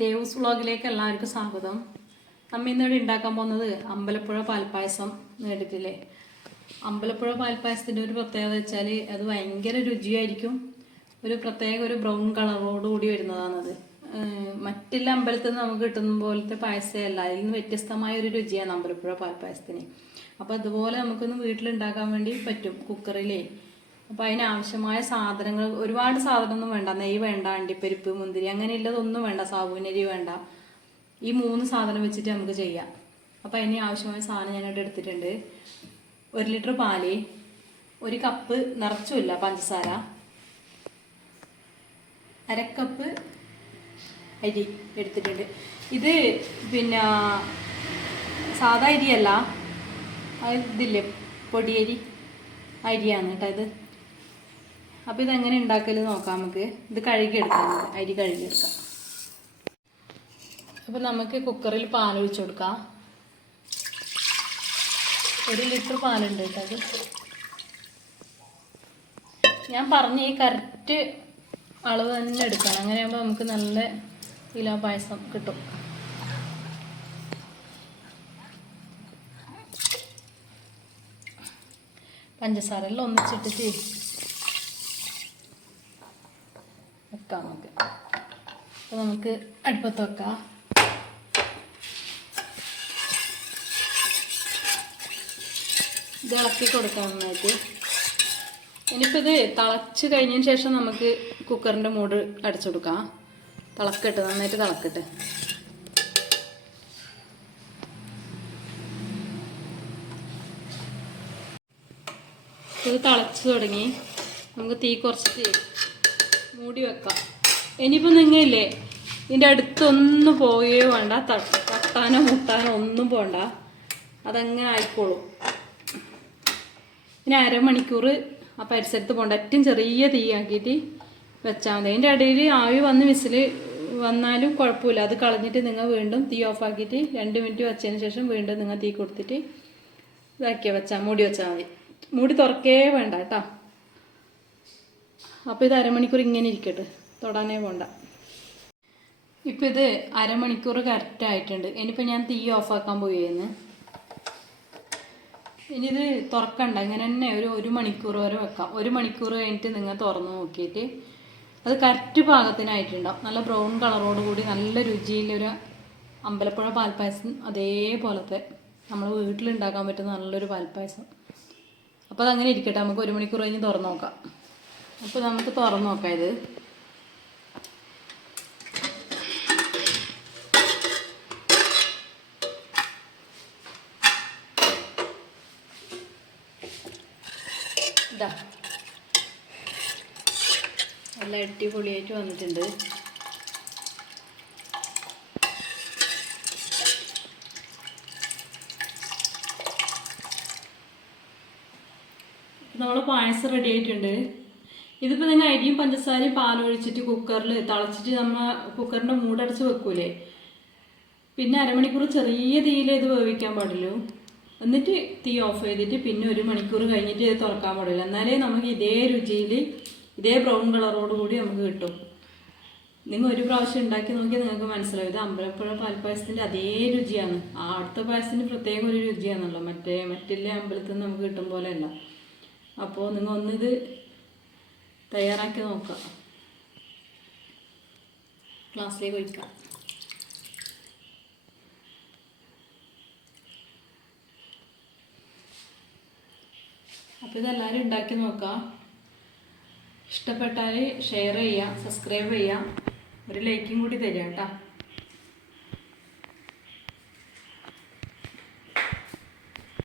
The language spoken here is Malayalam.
ദേവസ് വ്ളോഗിലേക്ക് എല്ലാവർക്കും സ്വാഗതം. നമ്മ ഇന്നിവിടെ ഉണ്ടാക്കാൻ പോകുന്നത് അമ്പലപ്പുഴ പാൽപ്പായസം നേടിട്ടില്ലേ അമ്പലപ്പുഴ പാൽപ്പായസത്തിന്റെ ഒരു പ്രത്യേകത വെച്ചാൽ അത് ഭയങ്കര രുചിയായിരിക്കും. ഒരു പ്രത്യേക ഒരു ബ്രൗൺ കളറോട് കൂടി വരുന്നതാണത്. മറ്റെല്ലാ അമ്പലത്തിൽ നിന്ന് നമുക്ക് കിട്ടുന്ന പോലത്തെ പായസമല്ല അതിൽ നിന്ന് വ്യത്യസ്തമായ ഒരു രുചിയാണ് അമ്പലപ്പുഴ പാൽപ്പായസത്തിന്. അപ്പോൾ അതുപോലെ നമുക്കൊന്ന് വീട്ടിലുണ്ടാക്കാൻ വേണ്ടി പറ്റും. കുക്കറിലേ അപ്പോൾ അതിനാവശ്യമായ സാധനങ്ങൾ ഒരുപാട് സാധനമൊന്നും വേണ്ട. നെയ്യ് വേണ്ട അണ്ടിപ്പരിപ്പ് മുന്തിരി അങ്ങനെയുള്ളതൊന്നും വേണ്ട. സാബുനരി വേണ്ട. ഈ മൂന്ന് സാധനം വെച്ചിട്ട് നമുക്ക് ചെയ്യാം. അപ്പോൾ അതിന് ആവശ്യമായ സാധനം ഞാനിവിടെ എടുത്തിട്ടുണ്ട്. ഒരു ലിറ്റർ പാൽ ഒരു കപ്പ് നിറച്ചുമില്ല പഞ്ചസാര അരക്കപ്പ് അരി എടുത്തിട്ടുണ്ട്. ഇത് പിന്നെ സാധാ അരിയല്ല ഇതില്ലേ പൊടിയരി അരിയാണ് കേട്ടോ ഇത്. അപ്പോൾ ഇതെങ്ങനെ ഉണ്ടാക്കൽ നോക്കാം നമുക്ക്. ഇത് കഴുകിയെടുക്കാം. അരി കഴുകിയെടുക്കാം. അപ്പോൾ നമുക്ക് കുക്കറിൽ പാൽ ഒഴിച്ചു കൊടുക്കാം. ഒരു ലിറ്റർ പാലുണ്ട് കേട്ടോ അത്. ഞാൻ പറഞ്ഞ ഈ കറക്റ്റ് അളവ് തന്നെ എടുക്കണം. അങ്ങനെയാകുമ്പോൾ നമുക്ക് നല്ല ഇല പായസം കിട്ടും. പഞ്ചസാര എല്ലാം ഒന്നിച്ചിട്ടിട്ട് വെക്കാം നമുക്ക്. അപ്പോൾ നമുക്ക് അടുപ്പത്ത് വെക്കാം. ഇളക്കി കൊടുക്കാം നന്നായിട്ട്. ഇനിയിപ്പോൾ ഇത് തിളച്ച് കഴിഞ്ഞതിന് ശേഷം നമുക്ക് കുക്കറിന്റെ മൂട് അടച്ചു കൊടുക്കാം. തിളക്കട്ടെ നന്നായിട്ട് തിളക്കട്ടെ. ഇത് തിളച്ച് തുടങ്ങി. നമുക്ക് തീ കുറച്ചിട്ട് മൂടി വെക്കാം. ഇനിയിപ്പോൾ നിങ്ങളില്ലേ ഇതിന്റെ അടുത്തൊന്നും പോവുകയോ വേണ്ട. തട്ട് തട്ടാനോ മുട്ടാനോ ഒന്നും പോണ്ട. അതങ്ങനെ ആയിക്കോളും. ഇനി അരമണിക്കൂർ ആ പരിസരത്ത് പോകണ്ട ഏറ്റവും ചെറിയ തീയാക്കിയിട്ട് വെച്ചാൽ മതി. അതിന്റെ ഇടയിൽ ആവി വന്ന് വിസിൽ വന്നാലും കുഴപ്പമില്ല. അത് കളഞ്ഞിട്ട് നിങ്ങൾ വീണ്ടും തീ ഓഫാക്കിയിട്ട് രണ്ട് മിനിറ്റ് വെച്ചതിന് ശേഷം വീണ്ടും നിങ്ങൾ തീ കൊടുത്തിട്ട് ഇതാക്കിയാൽ വെച്ചാൽ മൂടി വെച്ചാൽ മതി. മൂടി തുറക്കേ വേണ്ട കേട്ടോ. അപ്പോൾ ഇത് അരമണിക്കൂർ ഇങ്ങനെ ഇരിക്കട്ടെ. തൊടാനേ പോണ്ട. ഇപ്പം ഇത് അരമണിക്കൂർ കറക്റ്റായിട്ടുണ്ട് ഇനിയിപ്പോൾ ഞാൻ തീ ഓഫാക്കാൻ പോയിരുന്നു ഇനി ഇത് തുറക്കണ്ട. ഇങ്ങനെ തന്നെ ഒരു ഒരു മണിക്കൂർ വരെ വെക്കാം. ഒരു മണിക്കൂർ കഴിഞ്ഞിട്ട് നിങ്ങൾ തുറന്ന് നോക്കിയിട്ട് അത് കറക്റ്റ് പാകത്തിനായിട്ടുണ്ടാവും. നല്ല ബ്രൗൺ കളറോട് കൂടി നല്ല രുചിയിലൊരു അമ്പലപ്പുഴ പാൽപ്പായസം അതേപോലത്തെ നമ്മൾ വീട്ടിലുണ്ടാക്കാൻ പറ്റുന്ന നല്ലൊരു പാൽപ്പായസം. അപ്പോൾ അതങ്ങനെ ഇരിക്കട്ടെ. നമുക്ക് ഒരു മണിക്കൂർ കഴിഞ്ഞ് തുറന്ന് നോക്കാം. അപ്പോൾ നമുക്ക് തുറന്ന് നോക്കാം ഇത്. നല്ല അടിപൊളിയായിട്ട് വന്നിട്ടുണ്ട്. നമ്മൾ പായസം റെഡി ആയിട്ടുണ്ട്. ഇതിപ്പോൾ നിങ്ങൾ അരിയും പഞ്ചസാരയും പാലൊഴിച്ചിട്ട് കുക്കറിൽ തിളച്ചിട്ട് നമ്മൾ കുക്കറിന്റെ മൂടടച്ച് വെക്കൂലേ? പിന്നെ അരമണിക്കൂർ ചെറിയ തീയിൽ ഇത് വേവിക്കാൻ പാടുള്ളൂ എന്നിട്ട് തീ ഓഫ് ചെയ്തിട്ട് പിന്നെ ഒരു മണിക്കൂർ കഴിഞ്ഞിട്ട് ഇത് തുറക്കാൻ പാടില്ല. എന്നാലേ നമുക്ക് ഇതേ രുചിയിൽ ഇതേ ബ്രൗൺ കളറോട് കൂടി നമുക്ക് കിട്ടും. നിങ്ങൾ ഒരു പ്രാവശ്യം ഉണ്ടാക്കി നോക്കിയാൽ നിങ്ങൾക്ക് മനസ്സിലാവും. ഇത് അമ്പലപ്പുഴ പാൽപ്പായസത്തിന്റെ അതേ രുചിയാണ്. ആ അടുത്ത പായസത്തിന് പ്രത്യേക ഒരു രുചിയാണല്ലോ. മറ്റേ മറ്റുള്ള അമ്പലത്തിൽ നിന്ന് നമുക്ക് കിട്ടും പോലെയല്ല. അപ്പോൾ നിങ്ങൾ ഒന്നിത് തയ്യാറാക്കി നോക്കുക ക്ലാസ്സിലേക്ക് ഒഴിക്കാം അപ്പോൾ ഇതെല്ലാവരും ഉണ്ടാക്കി നോക്കാം. ഇഷ്ടപ്പെട്ടാൽ ഷെയർ ചെയ്യുക സബ്സ്ക്രൈബ് ചെയ്യുക ഒരു ലൈക്കും കൂടി തരിക കേട്ടോ.